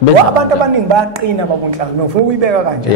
Abantu abaningi bayaqina babonhlanga nofuna ukuyibeka kanje.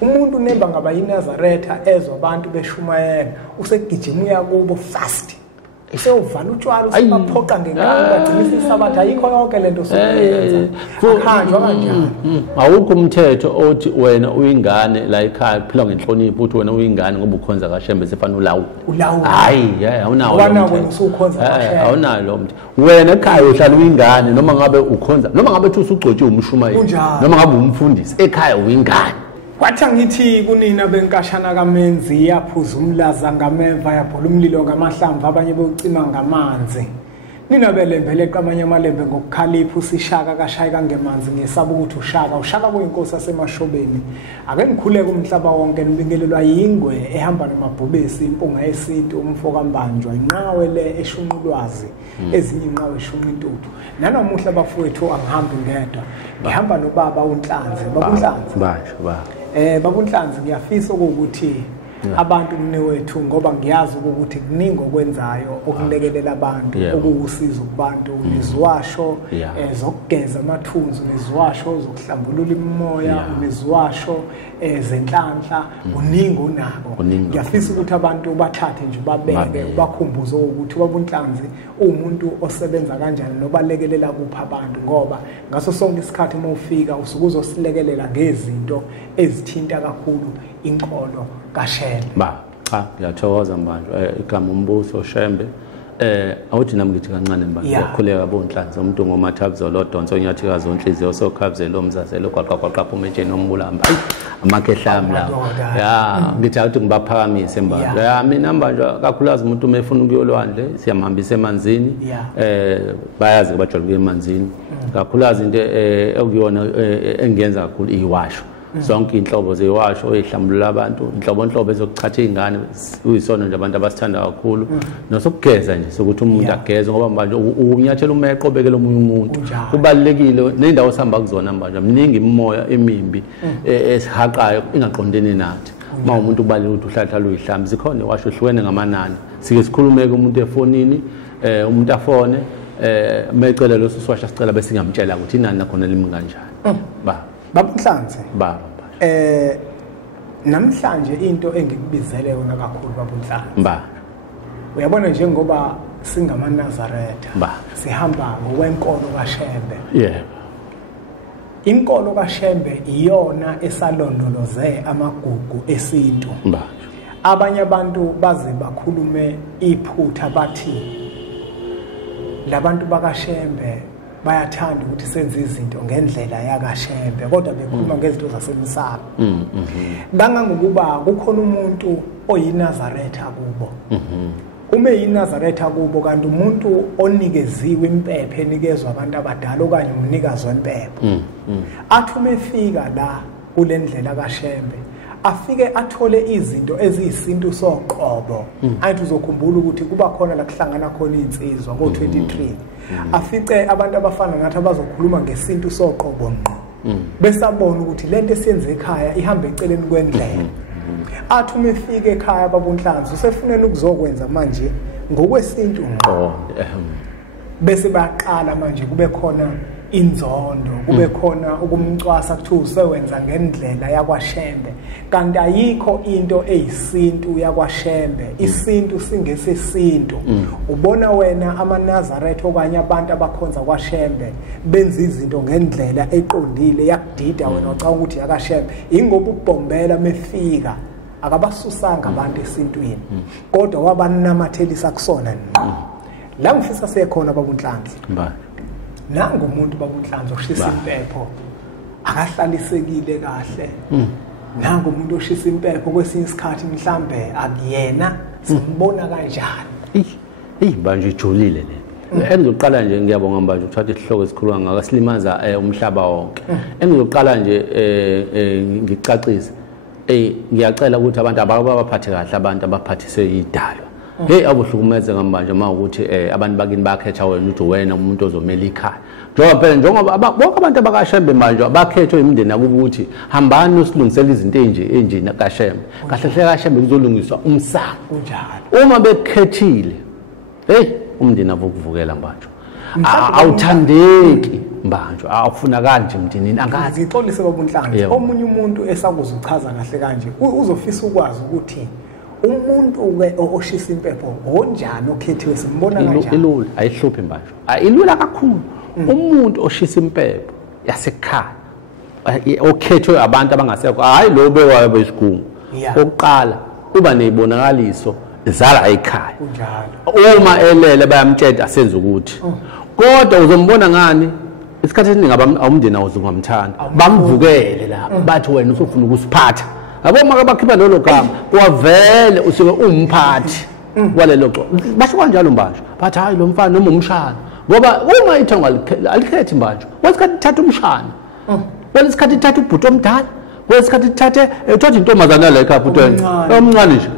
Umuntu nemba ngaba yiNazaretha ezwe abantu beshumayela usegijima uyakubo fast. Usevala utshwala usebaphoqa ngenkani bagcina isabatha ayikho yonke lento sokuyenza. Akhanjwa kanjani? Awukho umthetho othi wena uyingane la ekhaya phila ngenhlonipho uthi wena uyingane ngoba ukhonza kaShembe sefana ulawu. Hayi awunawo. Wena wena usukhonza kaShembe. Awunalo lo muntu. Wena ekhaya uhlala uyingane noma ngabe ukhonza noma ngabe uthi usugcotshiwe umshumayeli noma ngabe umfundisi ekhaya uyingane. Kwathi ngithi kunina benkashana kaMenzi yaphuza umlaza ngameva yabhola umlilo ngamahlamvu abanye bocima ngamanzi. Nina belembele qamanye amalembe ngokukhalipha usishaka kashayika ngemanzi ngesaba ukuthi ushaka kuyinkosi yasemashobeni. Ake ngikhuleke umhlaba wonke nibingelelwa yingwe ehamba nomabhubesi impunga yesintu umfo kaMbanjwa inqawe le eshunqulwazi ezinye inqawe eshunqa intuthu. Nanamuhla bafowethu angihambi ngedwa ngihamba nobaba uNhlanzi baba uNhlanzi ngiyafisa ukuthi abantu mnewethu ngoba ngiyazi ukuthi kuningi okwenzayo okulekelela abantu okuwusizo kubantu niziwasho ezokugeza amathunzi niziwasho zokuhlambulula imimoya niziwasho zenhlanhla uningi unako ngiyafisa ukuthi abantu bathathe nje babeke bakhumbuze ukuthi babunhlanzi umuntu osebenza kanjani nobalekelela kupha abantu ngoba ngaso sonke isikhathi uma ufika usukuzosilekelela ngezinto ezithinta kakhulu inkolo kaShembe. Ngiyathokoza Mbanjwa igama umbuso Shembe awuthi nami ngithi kancane Mbanjwa ukukhuleka bonhlanzi umuntu ngomathabuzolo odonso onyathikazi onhliziyo sokhabuzela omzazelo kwaqaqaqa umejeni ombulamba amakehlami la ngithi awuthi ngibaphakamise Mbanjwa mina Mbanjwa kakhulukazi umuntu umefuna ukuyolwandle siyamhambisa emanzini bayazi bajwayele emanzini kakhulukazi into ekuyona engiyenza kakhulu iwasho zonke inhlobo zeyiwasho ezihlambulula abantu inhlobonhlobo ezokuchatha izingane uyisona nje abantu abasithanda kakhulu nosokugeza nje sokuthi umuntu ageze ngoba manje unyathela umeqo obekela omunye umuntu kubalekile nendawo osihamba kuzona manje mningi imimoya emimbi esihaqayo ingaqondene nathi uma umuntu ubaleka ukuthi uhlathalo uyihlambi zikhona iwasho ehlukene ngamanani sike sikhulumeke umuntu efonini umuntu afone mecela lo siswasha sicela bese ngamtshela ukuthi inani nakhona limi kanjani Baba Nhlanzi baba namhlanje into engikubizele yona kakhulu Baba Nhlanzi uyabona njengoba singamaNazaretha sihamba ngokwenkolo kaShembe inkolo kaShembe iyona esalondoloze amagugu esintu abanye abantu baze bakhulume iphutha bathi labantu bakaShembe bayathanda ukuthi senze izinto ngendlela yakaShembe kodwa bekhuluma ngezinto zasemsaba kangangokuba kukhona umuntu oyinazaretha kubo uma yinazaretha kubo kanti umuntu onikeziwe impepho enikezwe abantu abadala okanye umnikazi wempepho athi uma efika la kule ndlela kaShembe afike athole izinto eziyisintu soqobo athi uzokhumbula ukuthi kuba khona la kuhlangana khona insizwa ngo23 afice abantu abafana ngathi abazokhuluma ngesintu soqobo ngqo besabona ukuthi lento esiyenze ekhaya ihamba eceleni kwendlela athi uma efika ekhaya babunhlanzi usefunela ukuzokwenza manje ngokwesintu ngqo bese bayaqala manje kube khona inzondo kube khona ukumcwasa kuthiwa usewenza ngendlela yakwaShembe kanti ayikho into eyisintu yakwaShembe isintu singesesintu ubona wena amaNazaretha okanye abantu abakhonza kwaShembe benza izinto ngendlela eqondile yakudida wena ucanga ukuthi yakaShembe ingoba ubhombela mefika akabasusanga abantu esintwini kodwa wabanamathelisa kusona la ngifisa sekhona babunhlanzi nangu umuntu babunhlanzi oshisa impepho akahlalisekile kahle nangu umuntu oshisa impepho kwesinye isikhathi mhlambe akuyena simbona kanjani manje ijulile le engizoqala nje ngiyabonga manje ukuthatha isihloko esikhuluma ngaka silimaza umhlaba wonke engizoqala nje ngicacise ngiyacela ukuthi abantu abaphathe kahle abantu abaphathiswe idalwa abuhlukumeze ngamanje mawukuthi abantu bakini bakhetha wena ukuthi wena umuntu ozomela ikhaya njengoba bonke abantu abakaShembe manje bakhethwe imindeni akuba ukuthi hambani usilungisela izinto enje kaShembe kahle hle kaShembe kuzolungiswa umsamo unjalo uma bekhethile umndeni avukuvukela manje awuthandeki mbanjwa awufunakali nje emndenini angazi ngixolise babunhlanzi omunye umuntu esakuzuchaza kahle kanje uzofisa ukwazi ukuthi umuntu ke oshisa impepho onjani okhethiwe simbona kanjani ilula ayihluphi mbanjwa ilula kakhulu umuntu oshisa impepho yasekhaya okhethwe abantu abangasekho hayi lo bewayo besigungu oqala uba nezibonakaliso zala ekhaya uma elele bayamtshela asenze ukuthi kodwa uzombona ngani isikhathi esiningi abamndeni awuzungamthanda bamvukele lapha bathi wena usufuna ukusiphatha yabo maka bakhipha lolo gama kwavele usuke umphathi walelo xo basho kanjalo mbanjwa bathi hayi lo mfana noma umshana ngoba uma ithonga alikhethi mbanjwa wesikhathi ithatha umshana wesikhathi ithatha ubhuti omdala wesikhathi ithathe uthatha intombazana la ekhaya ubhuti omncane nje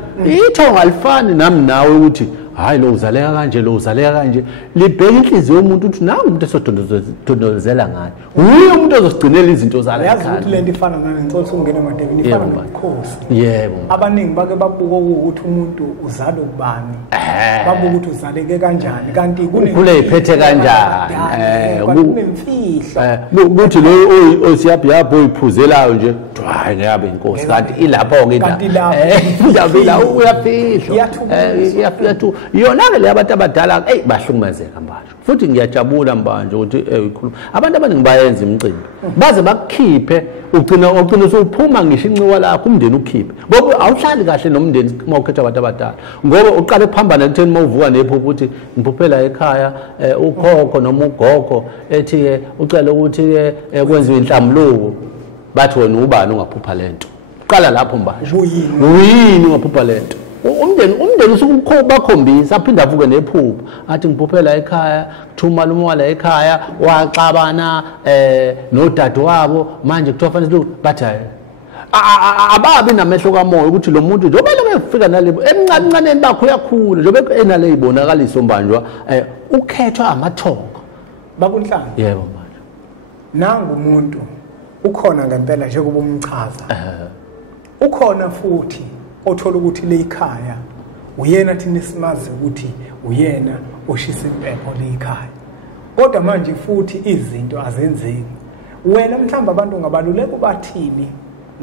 ithonga alifani nami nawe ukuthi hayi lo uzaleka kanje lo uzaleka kanje libheka inhliziyo yomuntu ukuthi nangu umuntu esodondozela ngani uye umuntu ozosigcinela izinto zala yazi ukuthi lento ifana nangicotha ungena emadebini ifana nobukhosi yebo abaningi bake babuka ukuthi umuntu uzala ubani babuka ukuthi uzaleke kanjani kanti kule iphethe kanjani kunemfihlo ukuthi lo osiyabhiyabho oyiphuzelayo nje hayi ngabe inkosi kanti ilapho ke la uyafihlo iyafihlo yona-ke le abantu abadala bahlukumezeka mbanjwa futhi ngiyajabula mbanjwa ukuthi ikhuluma abantu abaningi bayenza imicimbi baze bakukhiphe ugcina usuphuma ngisho inxiwa lakho umndeni ukhiphe ngoba awuhlali kahle nomndeni uma ukhetha abantu abadala ngoba uqale kuphambana ekutheni uma uvuka nephupho ukuthi ngiphuphela ekhaya ukhokho noma ugogo ethi-ke ucela ukuthi-ke kwenziwe inhlambuluko bathi wena ubani ungaphupha lento qala lapho mbanjwa uyini ungaphupha lento umndeni usukubakhombisa aphinde avuke nephupho athi ngiphuphela ekhaya kuthiwa umalume wala ekhaya waxabana nodade wabo manje kuthiwa fanele bathi hayi ababi namehlo kamoya ukuthi lo muntu njengoba lobefika nalebo emncancaneni bakho uyakhula njengoba enale ibonakaliso mbanjwa ukhethwa amathongo babunhlanga yebo manje nangu umuntu ukhona ngempela njengoba umchaza ukhona futhi othola ukuthi le ikhaya uyena thina simazi ukuthi uyena oshisa impepho le ikhaya kodwa manje futhi izinto azenzeki wena mhlawumbe abantu ngabaluleka ubathini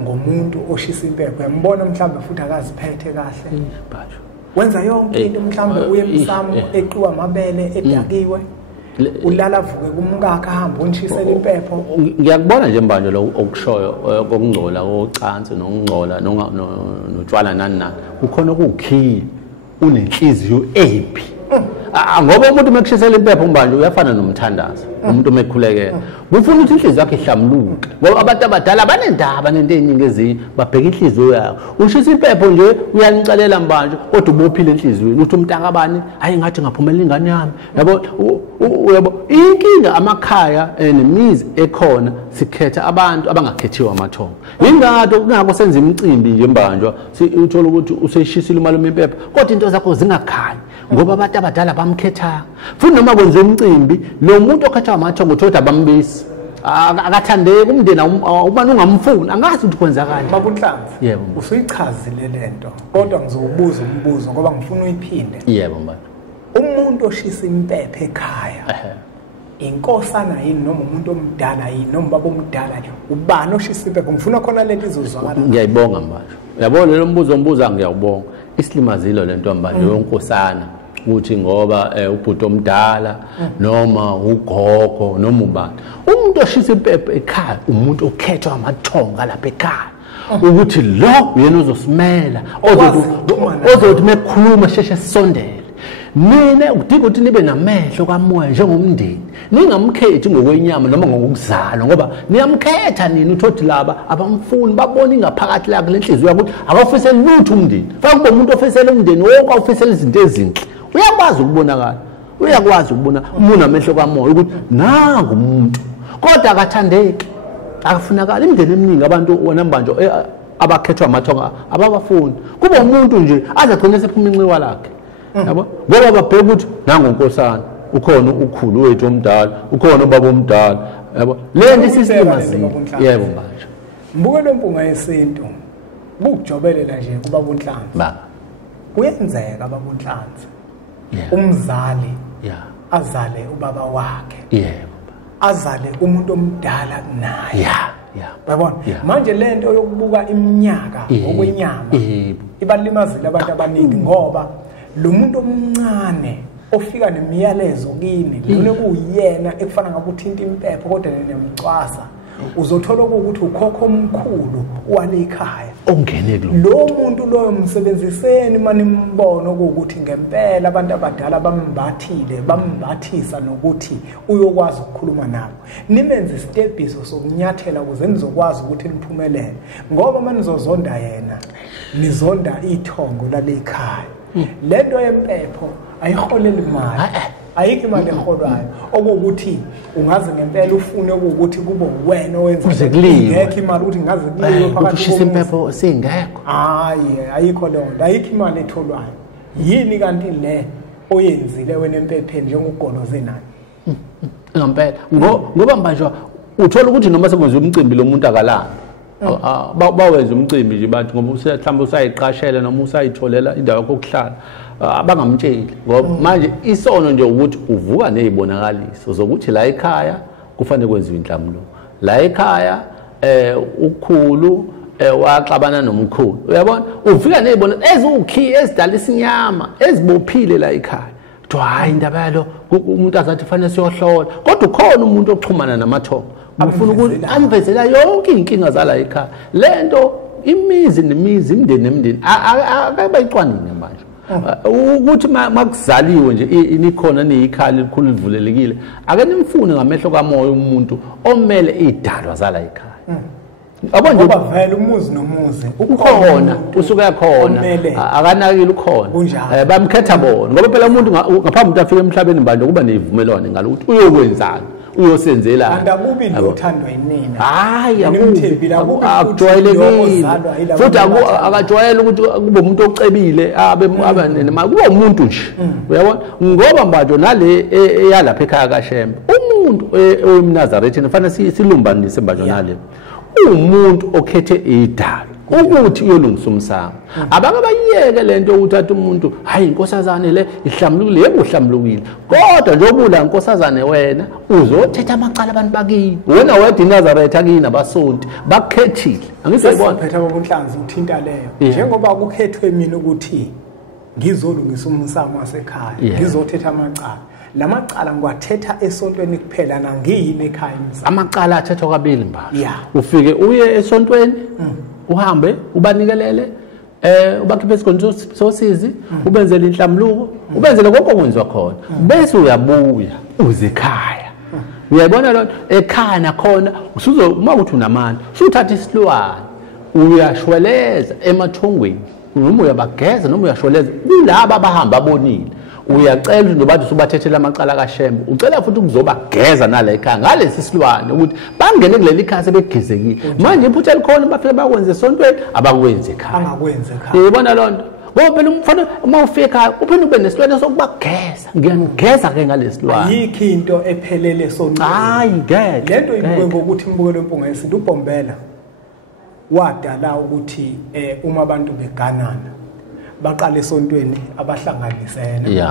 ngomuntu oshisa impepho yambona mhlawumbe futhi akaziphethe kahle wenza yonke into mhlawumbe uye emsamo eqiwa amabele edakiwe ulala vuke kumkakhe ahamba unishisela impepho ngiyakubona nje manje lo okushoyo kokungcola kocansi nokungcola notshwala nani ukhona ukukhiya unenhliziyo ephi ngoba umuntu mekushisela impepho manje uyafana nomthandazo umuntu mekhulekela kufuna ukuthi inhliziyo yakhe ihlambuluke ngoba abantu abadala banendaba nento eziningi ezinye babheka inhliziyo yakhe ushisa impepho nje uyanicelela manje kodwa ubophile enhliziyweni uthi umntakabani hayi ngathi ngaphumelela ingane yami yabo inkinga amakhaya nemizi ekhona sikhetha abantu abangakhethiwe amathongo ingakho senza imicimbi nje mbanjwa uthola ukuthi useshisile umalume impepho kodwa into zakho zingakhanyi ngoba abantu abadala bamkhetha futhi noma kwenza umcimbi lo muntu okhetha amathongo uthola abambisi akathandeki umndeni ubani ungamfuni angazi ukuthi kwenza kanje babunhlanzi yebo usuyichazile lento kodwa ngizobuza umbuzo ngoba ngifuna uyiphinde yebo manje umuntu oshisa impepho ekhaya inkosana yini noma umuntu omdala yini noma baba omdala ubani oshisa impepho ngifuna khona lento izozwakala ngiyayibonga manje yabona lo mbuzo ombuza ngiyawubonga isilimazilo lento manje yonkosana ukuthi ngoba ubhuti omdala noma ugogo noma ubani umuntu oshisa impepho ekhaya umuntu okhethwa amathonga lapha ekhaya ukuthi lo uyena uzosimela ozothi mekhuluma sheshe sisondele mina udinga ukuthi nibe namehlo kamoya njengomndeni ningamkhethi ngokwenyama noma ngokuzalwa ngoba niyamkhetha nini uthothi laba abamfuni babona ingaphakathi lakhe lenhliziyo ukuthi akafisela lutho umndeni faka kube umuntu ofisela umndeni wonke awufisela izinto ezinhle uyakwazi ukubonakala uyakwazi ukubona umuntu amehlo kamoya ukuthi nangu umuntu kodwa akathandeki akafunakala imindeni eminingi abantu wona mbanjwa abakhethwa amathonga ababafuni kuba umuntu nje azagcina sephuma inxiwa lakhe yabo ngoba babheka ukuthi nangu unkosana ukhona ukhulu wethu omdala ukhona ubaba omdala yabo lento isisimazile yebo manje mbuke lempunga yesintu bukujobelela nje kuba bunhlanzi ba kuyenzeka ababunhlanzi umzali azale ubaba wakhe yebo azale umuntu omdala naye. Yeah. Yabona? Manje lento yokubuka iminyaka ngokwenyama ibalimazile abantu abaningi ngoba lo muntu omncane ofika nemiyalezo kini lona kuyena ekufana ngabe uthinta impepho kodwa nemcwasa uzothola ukuthi ukhokho omkhulu wale ekhaya ongene lo muntu lo umsebenziseni manje imbono ukuthi ngempela abantu abadala bambathisa nokuthi uyokwazi ukukhuluma nabo nimenze istepiso sokunyathela ukuze nizokwazi ukuthi niphumelele ngoba manizozonda yena nizonda ithongo lale ekhaya lento yempepho ayiholeli imali ayikho imali eholwayo okuwukuthi ungaze ngempela ufune ukuthi kube wena owenza ngekho imali ukuthi ngaze kuliwe phakathi ushisa impepho singekho ayikho leyo nto ayikho imali etholwayo yini kanti le oyenzile wena empepheni njengogoloze nani ngempela ngoba manje uthola ukuthi noma sekwenza umcimbi lo muntu akalanga bawenza umcimbi nje bathi ngoba mhlawumbe usayiqashela noma usayitholela indawo yokuhlala abangamtsheli ngoba manje isono nje ukuthi uvuka nezibonakaliso zokuthi la ekhaya kufanele kwenziwe inhlamulo la ekhaya ukukhulu waxabana nomkhulu uyabona ufika nezibona ezukhi ezidala isinyama ezibophile la ekhaya to hayi indaba yalo umuntu azathi fanele siyohlola kodwa ukhona umuntu oxhumana namathongo ufuna ukuthi amvezela yonke inkinga zala ekhaya lento imizi nemizi imndeni nemndeni akabayicwaninge manje ukuthi makuzaliwe nje inikhona niyikhali likhulu livulelekile ake nimfune ngamehlo kamoya umuntu omele idalwa zala ekhaya ngoba vele umuzi nomuzi ukhona usuke khona akanakile ukhona bamkhetha bona ngoba phela umuntu ngaphambi ukuthi afike emhlabeni manje kuba nezivumelwano ngalokuthi uyokwenzana uyosenzela andakubi lothando yinina hayi akujwayelekile futhi akajwayele ukuthi kube umuntu ocebile abe kuba umuntu nje uyabona ngoba manje nale eyalapha ekhaya kaShembe umuntu oyimNazaretha kufanele silumbanise manje nale umuntu okhethe idalo ukuthi uyolungisa umsamo abake bayiyeke lento ukuthatha umuntu hayi inkosazane le ihlamlukile yebo uhlamlukile kodwa nje obula inkosazane wena uzothetha amacala abantu bakini wena wedwa iNazaretha kini abasonti bakukhethile angisebona phetha abonhlanzi uthinta leyo njengoba kukhethwe mina ukuthi ngizolungisa umsamo wasekhaya ngizothetha amacala lamacala ngiwathetha esontweni kuphela nangiyini ekhaya emsamo amacala athethwa kabili mba ufike uye esontweni uhambe ubanikelele ubakhiphe isigonto sosizi ubenzele inhlamluko ubenzele konke okwenziwa khona bese uyabuya uze ekhaya uyayibona lo ekhaya nakhona uma uthi unamandla usuthatha isilwane uyashweleza emathongweni noma uyabageza noma uyashweleza kulabo abahamba bonile uyacela ukuthi nobathi usubathethela amacala kaShembe ucela futhi ukuzobageza nala ekhaya ngalesi silwane ukuthi bangene kuleli khaya sebegezekile manje iphutha likhona bafike bakwenze esontweni abakwenze ekhaya angakwenze ekhaya uyibona lonto ngoba phela umfana uma ufika ekhaya uphinde ube nesilwane sokubageza ngiyangigeza ke ngalesilwane ayikho into ephelele esontweni hayi ngeke lento ibuke ngokuthi imbukelo empunga yesintu uBombela wadala ukuthi uma abantu beganana baqala esontweni abahlanganisene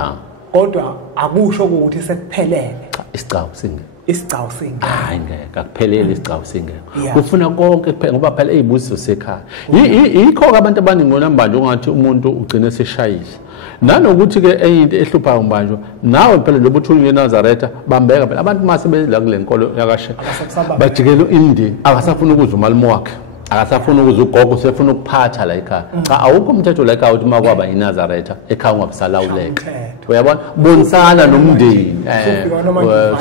kodwa akusho ukuthi sekuphelele isigcawu singeke hayi ngeke akuphelele isigcawu singeke kufuna konke kuphela ngoba phela ezibusiso sekhaya yikho abantu abaningi ngona manje ungathi umuntu ugcine seshayile nanokuthi ke eyinto ehluphayo manje nawe phela njengoba uthi uNazaretha bambeka phela abantu mase bela kule nkolo yakashe bajikela indini akasafuna ukuza umalume wakhe akasafuna ukuze ugogo usefuna ukuphatha la ekhaya cha awukho umthetho la ekhaya uthi makwaba iNazaretha ekhaya ungabisalawuleka uyabona bonisana nomndeni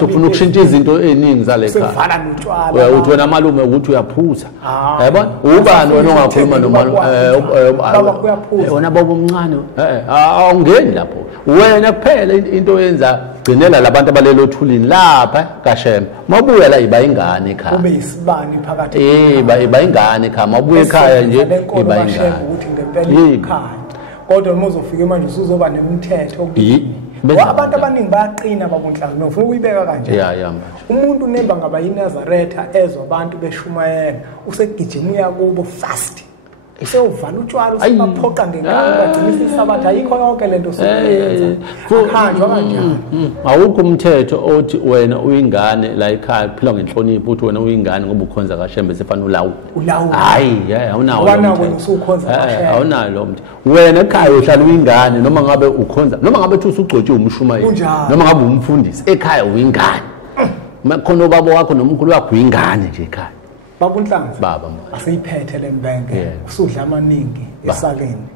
sofuna ukushintsha izinto eziningi zale ekhaya sevala notshwala uthi wena malume ukuthi uyaphuza yabona ubani wena ongakhuluma nomalume wona baba omncane awungeni lapho wena kuphela into oyenza gcinela labantu abalelo othulini lapha kaShembe mabuya la iba ingane ekhaya kube isibani phakathi iba ingane ekhaya mabuya ekhaya nje iba ingane ukuthi ngempela ekhaya kodwa uma uzofika manje usuzoba nemithetho ukuthi abantu abaningi bayaqina babonhlanga nofuna ukuyibeka kanje umuntu nemba ngaba iNazaretha ezwe abantu beshumayela usegijima uyakubo fast sewuvala utshwala usibaphoqa ngenkani bagcina isabatha ayikho yonke lento sokuyenza akhanjwa kanjani awukho umthetho othi wena uyingane la ekhaya phila ngenhlonipho uthi wena uyingane ngoba ukhonza kaShembe sefana ulawula hayi awunawo wena usukhonza kaShembe awunalo umthetho wena ekhaya uhlala uyingane noma ngabe ukhonza noma ngabe uthi usugcotshiwe umshumayeli noma ngabe umfundisi ekhaya uyingane khona ubaba wakho nomkhulu wakho uyingane nje ekhaya Baba uNhlanzi baba asiyiphethe lembenke usudla amaningi esakeni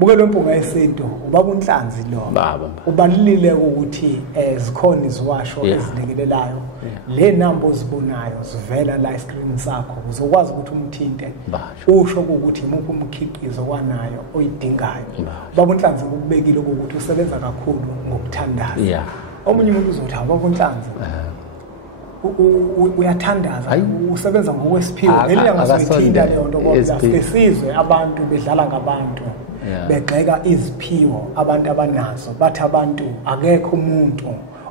buke lo mpunga yesinto ubaba uNhlanzi lo baba ubalilile ukuthi zikhona iziwasho ezilekelelayo le number ozibonayo zivela la screen sakho uzokwazi ukuthi umthinte usho ukuthi imuphi umkhiqizo wanayo oyidingayo baba uNhlanzi ukubekile ukuthi usebenza kakhulu ngokuthandaza omunye umuntu uzothi baba uNhlanzi uyathandaza usebenza ngokwesiphiwo ngelinga ngasithinta leyo nto ngoba sesizwe abantu bedlala ngabantu begxeka iziphiwo abantu abanazo bathi abantu akekho umuntu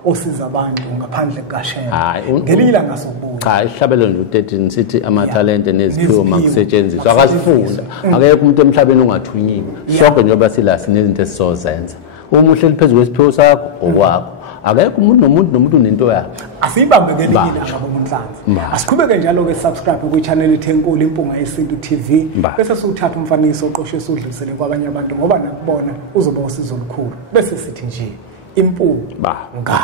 osiza abantu ngaphandle kukaShembe ngelinga ngasokubuya cha ihlabelo nje u13 sithi amathalente neziphiwo makusetshenziswa akasifunda akekho umuntu emhlabeni ongathunyiwe sonke njengoba sila sinezinto esizozenza uma uhleli phezulu kwesiphiwo sakho okwakho akekho nomuntu nento yakhe asibambe ngelinye ilanga uNhlanzi asiqhubeke njalo ke subscribe ku channel ethenkulu impunga yesintu TV bese suthatha umfanekiso oqoshe sudlulisele kwabanye abantu ngoba nakubona uzoba usizo olukhulu bese sithi nje impunga nga